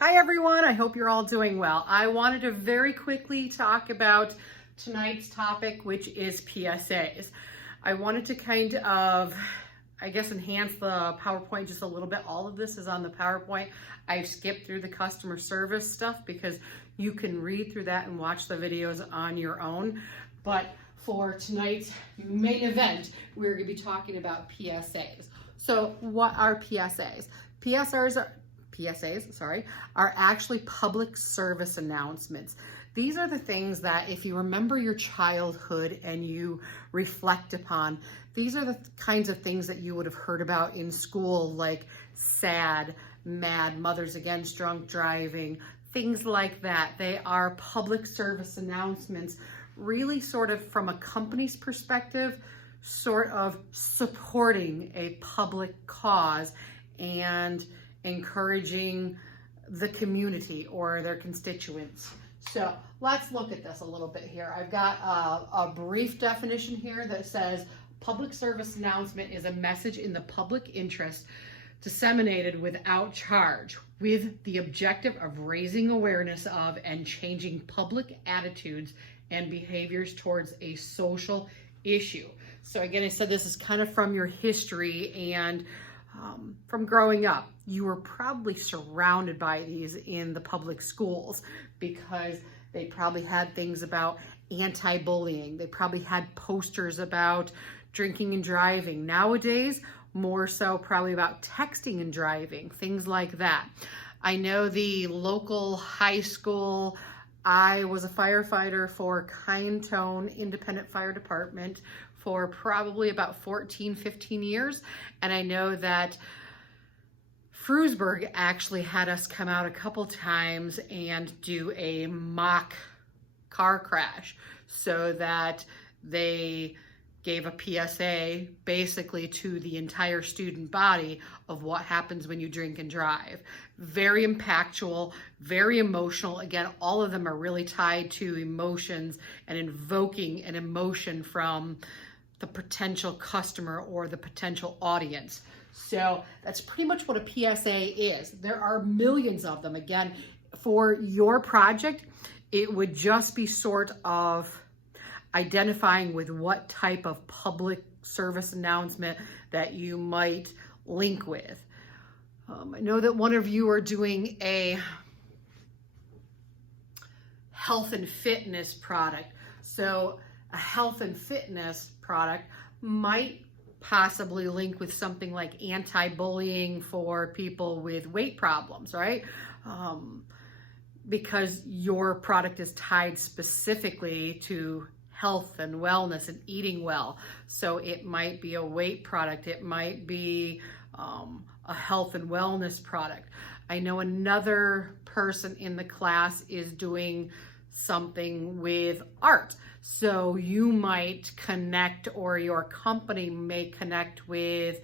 Hi everyone, I hope you're all doing well. I wanted to very quickly talk about tonight's topic, which is PSAs. I wanted to kind of, enhance the PowerPoint just a little bit. All of this is on the PowerPoint. I've skipped through the customer service stuff because you can read through that and watch the videos on your own. But for tonight's main event, we're going to be talking about PSAs. So what are PSAs? PSAs are actually public service announcements. These are the things that if you remember your childhood and you reflect upon, these are the kinds of things that you would have heard about in school, like SAD, MAD, Mothers Against Drunk Driving, things like that. They are public service announcements, really sort of from a company's perspective, sort of supporting a public cause and encouraging the community or their constituents. So let's look at this a little bit here. I've got a brief definition here that says public service announcement is a message in the public interest disseminated without charge with the objective of raising awareness of and changing public attitudes and behaviors towards a social issue. So again, I said this is kind of from your history and from growing up. You were probably surrounded by these in the public schools because they probably had things about anti-bullying. They probably had posters about drinking and driving. Nowadays, more so probably about texting and driving, things like that. I know the local high school, I was a firefighter for Kyneton Independent Fire Department for probably about 14, 15 years. And I know that Frewsburg actually had us come out a couple times and do a mock car crash so that they gave a PSA basically to the entire student body of what happens when you drink and drive. Very impactful, very emotional. Again, all of them are really tied to emotions and invoking an emotion from the potential customer or the potential audience. So that's pretty much what a PSA is. There are millions of them. Again, for your project, it would just be sort of identifying with what type of public service announcement that you might link with. I know that one of you are doing a health and fitness product. So a health and fitness product might possibly link with something like anti-bullying for people with weight problems, right? Because your product is tied specifically to health and wellness and eating well. So it might be a weight product. It might be a health and wellness product. I know another person in the class is doing something with art. So you might connect, or your company may connect with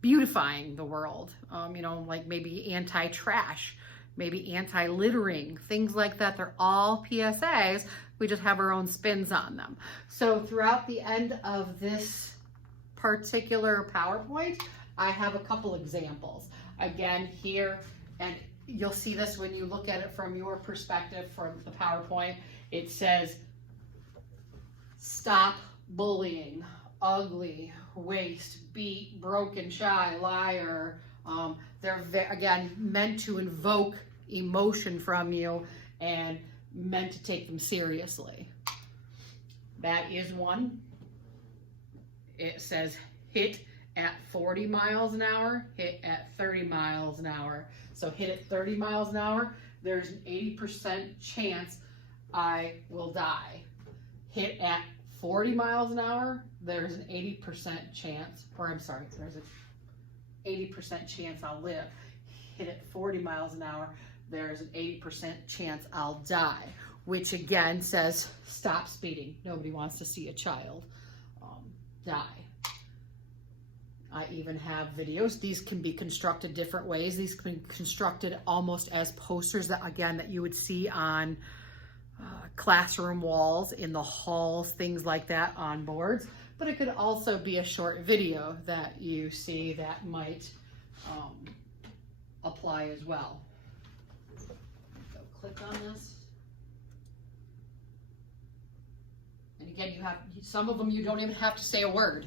beautifying the world, like maybe anti-trash, maybe anti-littering, things like that. They're all PSAs. We just have our own spins on them. So throughout the end of this particular PowerPoint, I have a couple examples. Again, here, and you'll see this when you look at it from your perspective from the PowerPoint. It says, stop bullying, ugly, waste, beat, broken, shy, liar. They're, again, meant to invoke emotion from you and meant to take them seriously. That is one. It says hit at 40 miles an hour, hit at 30 miles an hour. So hit at 30 miles an hour, there's an 80% chance I will die. Hit at 40 miles an hour, there's an 80% chance, there's an 80% chance I'll live. Hit at 40 miles an hour, there's an 80% chance I'll die, which again says stop speeding. Nobody wants to see a child die. I even have videos. These can be constructed different ways. These can be constructed almost as posters that you would see on classroom walls, in the halls, things like that on boards. But it could also be a short video that you see that might apply as well. So click on this. And again, you have some of them you don't even have to say a word.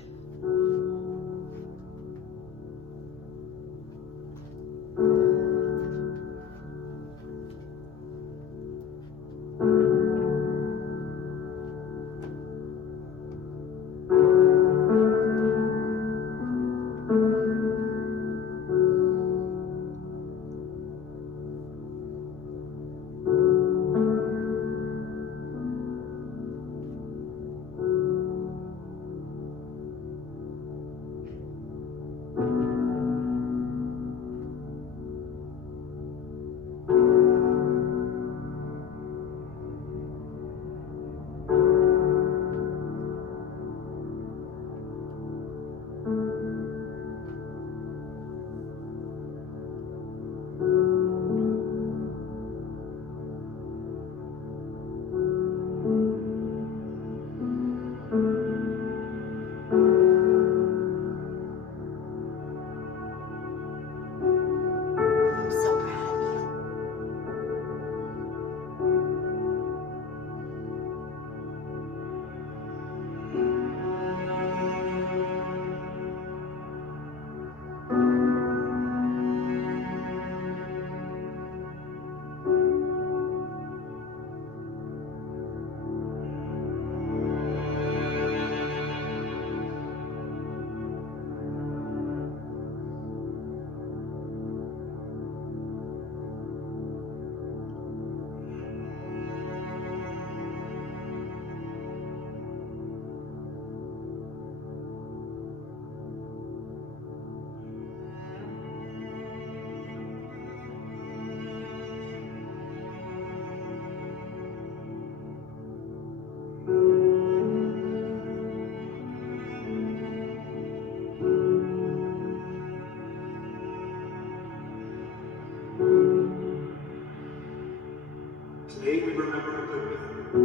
Today we remember a good man,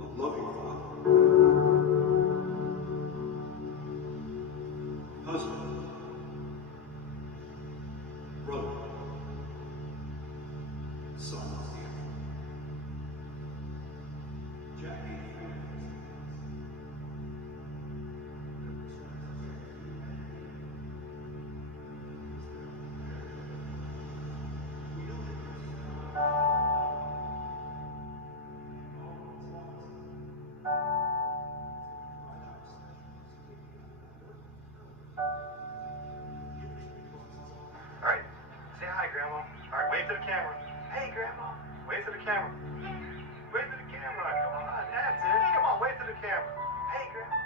a loving father, husband, brother, son, Jackie. Alright, say hi, Grandma. Alright, wave to the camera. Hey, Grandma. Wave to the camera. Wave to the camera. Come on, that's it. Come on, wave to the camera. Hey, Grandma.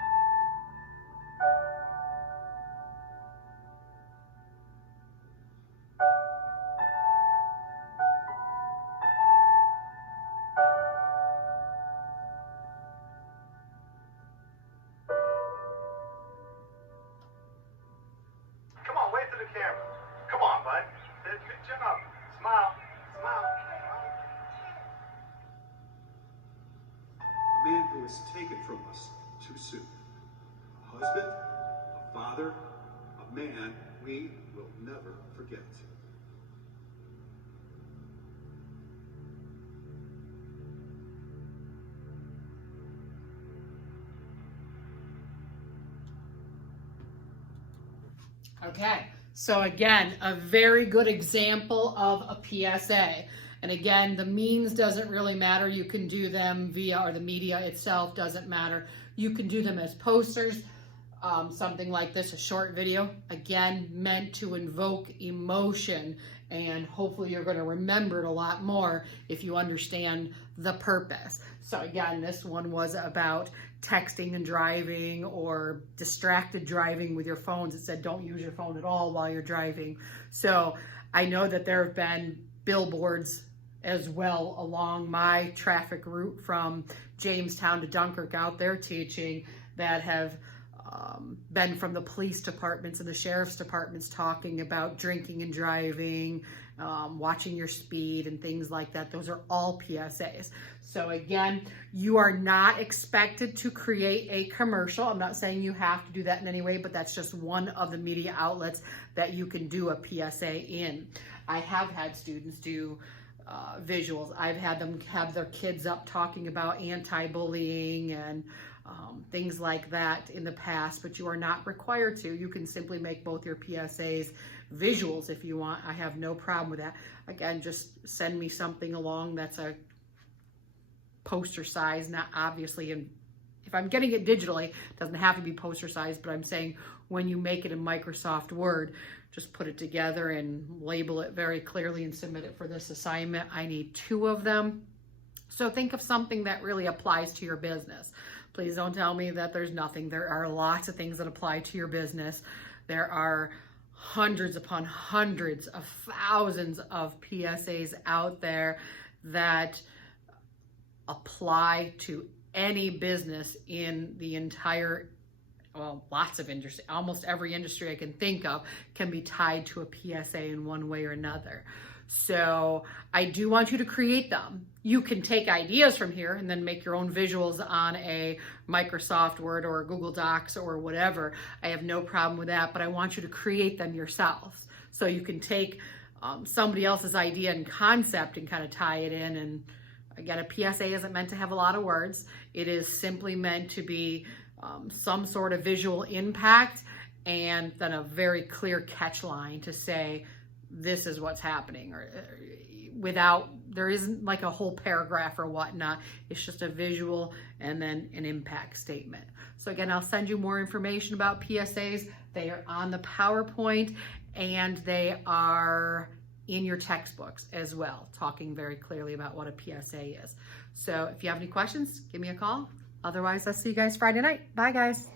Come on, wave to the camera. Come on, bud. Good job. Smile. Smile. A man who was taken from us too soon. A husband, a father, a man we will never forget. Okay, so again, a very good example of a PSA. And again, the means doesn't really matter. You can do them via, or the media itself doesn't matter. You can do them as posters, something like this, a short video, again, meant to invoke emotion. And hopefully you're going to remember it a lot more if you understand the purpose. So again, this one was about texting and driving, or distracted driving with your phones. It said don't use your phone at all while you're driving. So I know that there have been billboards as well along my traffic route from Jamestown to Dunkirk out there teaching that have been from the police departments and the sheriff's departments talking about drinking and driving, watching your speed and things like that. Those are all PSAs. So again, you are not expected to create a commercial. I'm not saying you have to do that in any way, but that's just one of the media outlets that you can do a PSA in. I have had students do visuals. I've had them have their kids up talking about anti-bullying and things like that in the past, but you are not required to. You can simply make both your PSAs visuals if you want. I have no problem with that. Again, just send me something along that's a poster size, not obviously, and if I'm getting it digitally, it doesn't have to be poster size, but I'm saying when you make it in Microsoft Word, just put it together and label it very clearly and submit it for this assignment. I need 2 of them. So think of something that really applies to your business. Please don't tell me that there's nothing. There are lots of things that apply to your business. There are hundreds upon hundreds of thousands of PSAs out there that apply to any business in the entire, well, lots of industry, almost every industry I can think of can be tied to a PSA in one way or another. So I do want you to create them. You can take ideas from here and then make your own visuals on a Microsoft Word or Google Docs or whatever. I have no problem with that, but I want you to create them yourselves. So you can take somebody else's idea and concept and kind of tie it in. And again, a PSA isn't meant to have a lot of words. It is simply meant to be some sort of visual impact and then a very clear catch line to say, this is what's happening, or without, there isn't like a whole paragraph or whatnot. It's just a visual and then an impact statement. So again, I'll send you more information about PSAs. They are on the PowerPoint and they are in your textbooks as well, talking very clearly about what a PSA is. So if you have any questions, give me a call. Otherwise, I'll see you guys Friday night. Bye, guys.